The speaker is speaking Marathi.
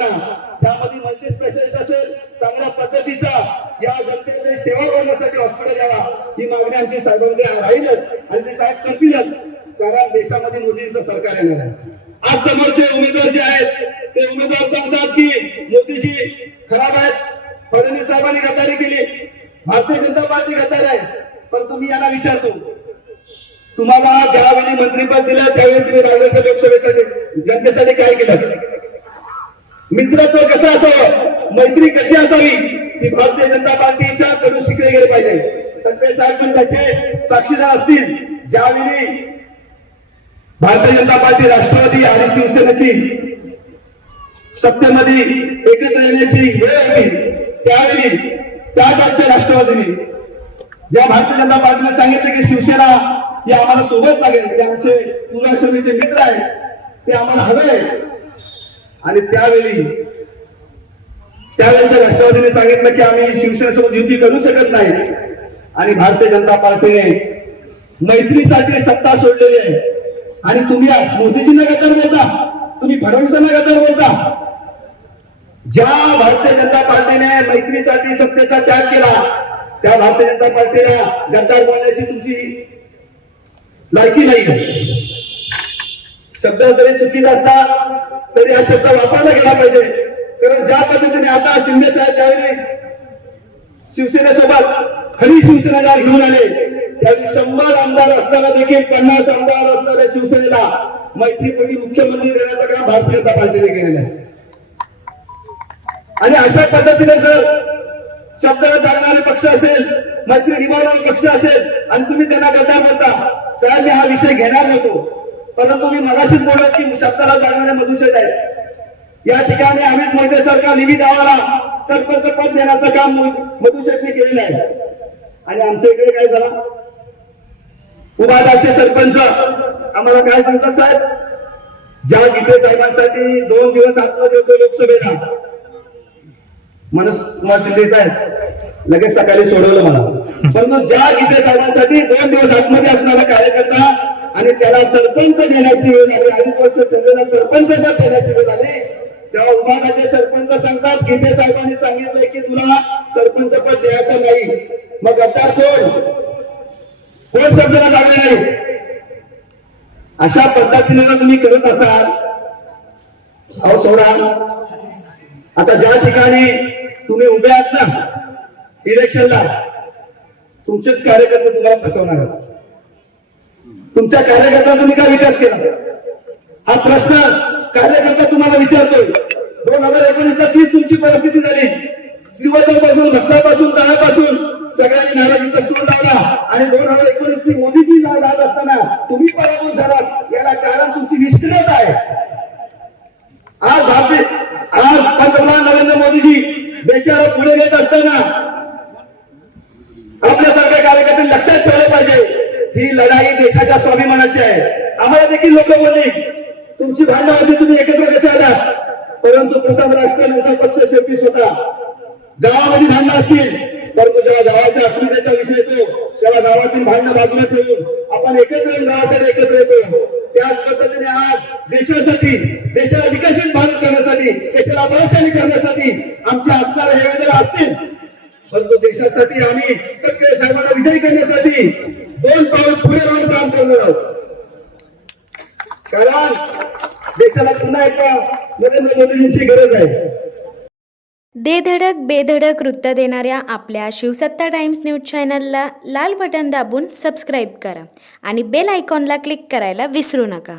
त्यामध्ये मल्टी स्पेशालिस्ट असेल, चांगल्या पद्धतीचा या जनतेची सेवा करण्यासाठी हॉस्पिटल यावा ही मागणी आमची साहेबांकडे राहीलच आणि ते साहेब करतीलच, कारण देशामध्ये मोदींचं सरकार येणार आहे. आज समोरचे उमेदवार जे आहेत ते उमेदवार सांगतात की मोदीजी खराब आहेत, फडणवीस साहेबांनी गद्दारी केली, भारतीय जनता पार्टी गद्दार आहे. परंतु मी यांना विचारतो, तुम्हाला ज्यावेळी मंत्रिपद दिलं त्यावेळी तुम्ही राज्याच्या लोकसभेसाठी जनतेसाठी काय केलं? मित्रत्व कसं असावं, मैत्री कशी असावी ती भारतीय जनता पार्टीच्या कडून शिकले गेले पाहिजे. तत्वे साहेब पण त्याचे साक्षीदार असतील. ज्यावेळी भारतीय जनता पार्टी, राष्ट्रवादी आणि शिवसेनेची सत्तेमध्ये एकत्र येण्याची वेळ होती त्यावेळी त्या काळच्या राष्ट्रवादीने ज्या भारतीय जनता पार्टीने सांगितले की शिवसेना ही आम्हाला सोबत लागेल, ते आमचे पूर्वाश्रमीचे मित्र आहेत, ते आम्हाला हवे. आणि त्यावेळेच्या राष्ट्रवादीने सांगितलं की आम्ही शिवसेनेसोबत युती करू शकत नाही. आणि भारतीय जनता पार्टीने मैत्रीसाठी सत्ता सोडलेली आहे. आणि तुम्ही मोदीजींना गद्दार बोलता, तुम्ही फडणवीसांना गद्दार बोलता. ज्या भारतीय जनता पार्टीने मैत्रीसाठी सत्तेचा त्याग केला त्या भारतीय जनता पार्टीला गद्दार बोलण्याची तुमची लायकी नाही. शब्द जरी चुकीचा असता तरी हा शब्द वापरला गेला पाहिजे. कारण ज्या पद्धतीने आता शिंदे साहेब ज्यावेळी शिवसेनेसोबत खरी शिवसेनेला घेऊन आले त्यावेळी 100 आमदार असताना देखील 50 आमदार असणाऱ्या शिवसेनेला मैत्रीपोटी मुख्यमंत्री देण्याचं काम भारतीय जनता पार्टीने केलेलं आहे. आणि अशा पद्धतीने जर शब्दाला जागणारे पक्ष असेल, मैत्री निभावणारे पक्ष असेल आणि तुम्ही त्यांना गद्दार म्हणता, साहेब मी हा विषय घेणार नव्हतो, परंतु मी मगाशीच बोललो की शब्दाला जागणारे मधुशेठ आहेत. या ठिकाणी अमित मोहिते सरकार निवी गावाला सरपंच पद देण्याचं काम मधुशेठने केलेलं आहे. आणि आमच्या इकडे काय झालं, उभादाचे सरपंच आम्हाला काय सांगतात, साहेब ज्या गीते साहेबांसाठी 2 दिवस आतमध्ये होतो लोकसभेला, मनोज शिंदे आहेत लगेच सकाळी सोडवलं मला. परंतु ज्या गीते साहेबांसाठी 2 दिवस आतमध्ये असणारा कार्यकर्ता आणि त्याला सरपंच देण्याची वेळ आली, 2.5 वर्ष त्यांना सरपंच देण्याची वेळ आली, तेव्हा उभादाचे सरपंच सांगतात गीते साहेबांनी सांगितलंय की तुला सरपंच पद द्यायचं नाही. मग गद्दार कोण शब्दाला लागले नाही. अशा पद्धतीने जर तुम्ही करत असाल, अहो सोडा. आता ज्या ठिकाणी तुम्ही उभे आहात ना इलेक्शनला, तुमचेच कार्यकर्ते तुम्हाला फसवणार. तुमच्या कार्यकर्त्यांना तुम्ही काय विकास केला हा प्रश्न कार्यकर्ता तुम्हाला विचारतोय. 2019ला तीच तुमची परिस्थिती झाली. श्रीवंतापासून भ्रष्टापासून तळापासून सगळ्यांनी नाराजीचा सूर लावला आणि 2019ची मोदीची लाट असताना तुम्ही पराभूत झालात. याला कारण तुमची निष्क्रियता आहे. आज पंतप्रधान नरेंद्र मोदीजी देशाला पुढे नेत असताना आपल्यासारख्या कार्यकर्त्यांनी लक्षात ठेवलं पाहिजे ही लढाई देशाच्या स्वाभिमानाची आहे. आम्हाला देखील लोक बोलली तुमची भांडणं होती, तुम्ही एकत्र कसे आला, परंतु प्रथम राष्ट्र नंतर पक्ष शेवटी स्वतः. गावामध्ये भांडणं असतील, परंतु जेव्हा गावाच्या अस्मितेचा विषय येतो तेव्हा गावातील भांडणं बाजूला ठेवून आपण एकत्र येऊन गावासाठी एकत्र येतो. त्याच पद्धतीने आज देशासाठी, देशाला विकसित भारत करण्यासाठी, देशाला बळशाली करण्यासाठी आमचे असणारे हे वेदना असतील, परंतु देशासाठी आम्ही तत्वे साहेबांना विजयी करण्यासाठी 2 पाऊल पुढे राहून काम करणार आहोत. कारण देशाला पुन्हा एकदा नरेंद्र मोदींची गरज आहे. देधडक बेधडक वृत्त देणाऱ्या आपल्या शिवसत्ता टाइम्स न्यूज चॅनलला लाल बटन दाबून सबस्क्राईब करा आणि बेल आयकॉनला क्लिक करायला विसरू नका.